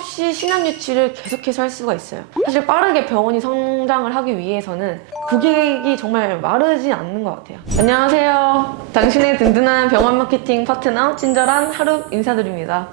끊임없이 신한 유치를 계속해서 할 수가 있어요. 사실 빠르게 병원이 성장을 하기 위해서는 고객이 정말 마르지 않는 것 같아요. 안녕하세요. 당신의 든든한 병원 마케팅 파트너 친절한 하루 인사드립니다.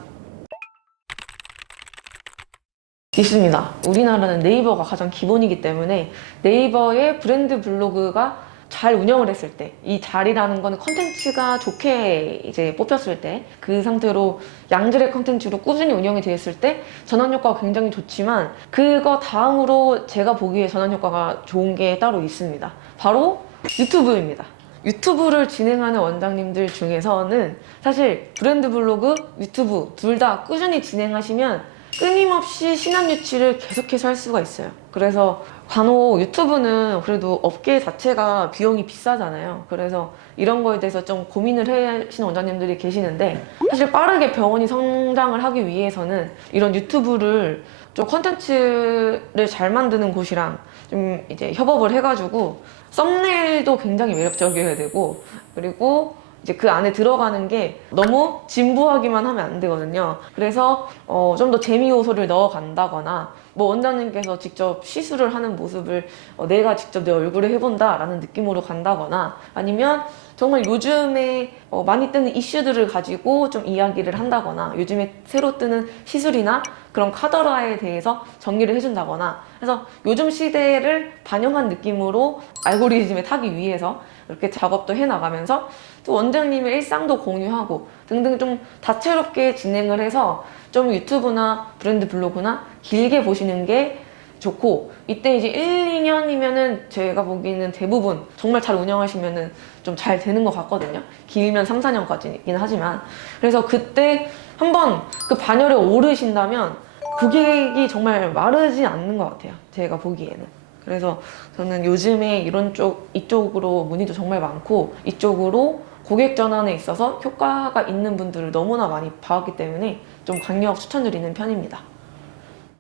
있습니다. 우리나라는 네이버가 가장 기본이기 때문에 네이버의 브랜드 블로그가 잘 운영을 했을 때, 이 잘이라는 거는 컨텐츠가 좋게 이제 뽑혔을 때, 그 상태로 양질의 컨텐츠로 꾸준히 운영이 되었을 때 전환 효과가 굉장히 좋지만, 그거 다음으로 제가 보기에 전환 효과가 좋은 게 따로 있습니다. 바로 유튜브입니다. 유튜브를 진행하는 원장님들 중에서는 사실 브랜드 블로그, 유튜브 둘 다 꾸준히 진행하시면 끊임없이 신한 유치를 계속해서 할 수가 있어요. 그래서 간혹 유튜브는 그래도 업계 자체가 비용이 비싸잖아요. 그래서 이런 거에 대해서 좀 고민을 하시는 원장님들이 계시는데 사실 빠르게 병원이 성장을 하기 위해서는 이런 유튜브를 좀 컨텐츠를 잘 만드는 곳이랑 좀 이제 협업을 해가지고 썸네일도 굉장히 매력적이어야 되고 그리고 이제 그 안에 들어가는 게 너무 진부하기만 하면 안 되거든요. 그래서 어, 좀 더 재미 요소를 넣어 간다거나 뭐 원장님께서 직접 시술을 하는 모습을 어, 내가 직접 내 얼굴에 해본다라는 느낌으로 간다거나 아니면 정말 요즘에 어, 많이 뜨는 이슈들을 가지고 좀 이야기를 한다거나 요즘에 새로 뜨는 시술이나 그런 카더라에 대해서 정리를 해준다거나 그래서 요즘 시대를 반영한 느낌으로 알고리즘에 타기 위해서 이렇게 작업도 해나가면서 또 원장님의 일상도 공유하고 등등 좀 다채롭게 진행을 해서 좀 유튜브나 브랜드 블로그나 길게 보시는 게 좋고 이때 이제 1, 2년이면은 제가 보기에는 대부분 정말 잘 운영하시면은 좀 잘 되는 것 같거든요. 길면 3, 4년까지긴 하지만 그래서 그때 한번 그 반열에 오르신다면 고객이 정말 마르지 않는 것 같아요. 제가 보기에는. 그래서 저는 요즘에 이런 쪽 이쪽으로 문의도 정말 많고 이쪽으로 고객 전환에 있어서 효과가 있는 분들을 너무나 많이 봐왔기 때문에 좀 강력 추천드리는 편입니다.